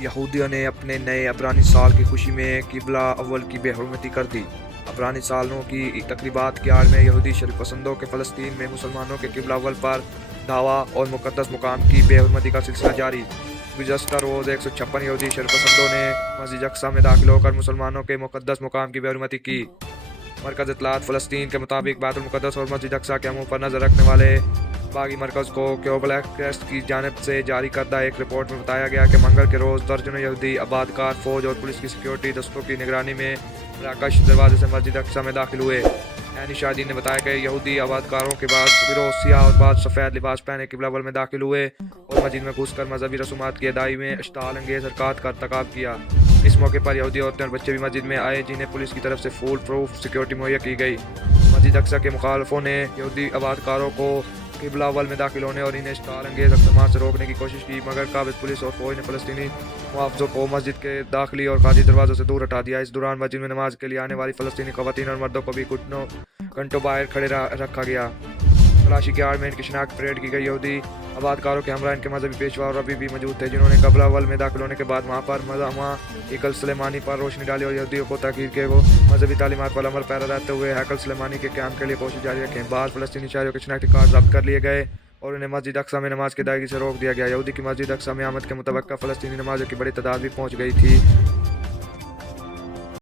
یہودیوں نے اپنے نئے عبرانی سال کی خوشی میں قبلہ اول کی بے حرمتی کر دی۔ عبرانی سالوں کی تقریبات کی آڑ میں یہودی شرک پسندوں کے فلسطین میں مسلمانوں کے قبلہ اول پر دعویٰ اور مقدس مقام کی بے حرمتی کا سلسلہ جاری۔ گزشتہ روز 156 یہودی شرک پسندوں نے مسجد اقصیٰ میں داخل ہو کر مسلمانوں کے مقدس مقام کی بے حرمتی کی۔ مرکز اطلاعات فلسطین کے مطابق بیت المقدس اور مسجد اقصیٰ کے امور پر نظر رکھنے والے باغی مرکز کو کیوبلیک کریسٹ کی جانب سے جاری کردہ ایک رپورٹ میں بتایا گیا کہ منگل کے روز درجنوں یہودی آبادکار فوج اور پولیس کی سیکیورٹی دستوں کی نگرانی میں مراکش دروازے سے مسجد اقصیٰ میں داخل ہوئے۔ عینی شاہدین نے بتایا کہ یہودی آبادکاروں کے بعد فیروز سیاہ اور بعض سفید لباس پہنے قبلہ اول میں داخل ہوئے اور مسجد میں گھس کر مذہبی رسومات کی ادائیگی میں اشتعال انگیز حرکات کا ارتکاب کیا۔ اس موقع پر یہودی عورتیں اور بچے بھی مسجد میں آئے جنہیں پولیس کی طرف سے فول پروف سیکیورٹی مہیا کی گئی۔ مسجد اقصیٰ کے مخالفوں نے یہودی آبادکاروں کو قبلہ اول میں داخل ہونے اور انہیں اشتعال انگیز اقدامات سے روکنے کی کوشش کی، مگر قابض پولیس اور فوج نے فلسطینی محافظوں کو مسجد کے داخلی اور خارجی دروازوں سے دور ہٹا دیا۔ اس دوران مسجد میں نماز کے لیے آنے والی فلسطینی خواتین اور مردوں کو بھی گھنٹوں باہر کھڑے رکھا گیا۔ تلاشی کی آڑ میں ان کی شناخت پریڈ کی گئی۔ یہودی آبادکاروں کے ہمراہ ان کے مذہبی پیشوا اور ربی بھی موجود تھے، جنہوں نے قبلہ اول میں داخل ہونے کے بعد وہاں ہیکل سلیمانی پر روشنی ڈالی اور یہودیوں کو تاکید کہ وہ مذہبی تعلیمات پر عمل پیرا رہتے ہوئے ہیکل سلیمانی کے قیام کے لیے کوشش جاری رکھیں۔ بعض فلسطینی شہریوں کے شناختی کارڈ ضبط کر لیے گئے اور انہیں مسجد اقصیٰ میں نماز کی ادائیگی سے روک دیا گیا۔ یہودی کی مسجد اقصیٰ میں آمد کے متوقع فلسطینی نمازیوں کی بڑی تعداد بھی پہنچ گئی تھی۔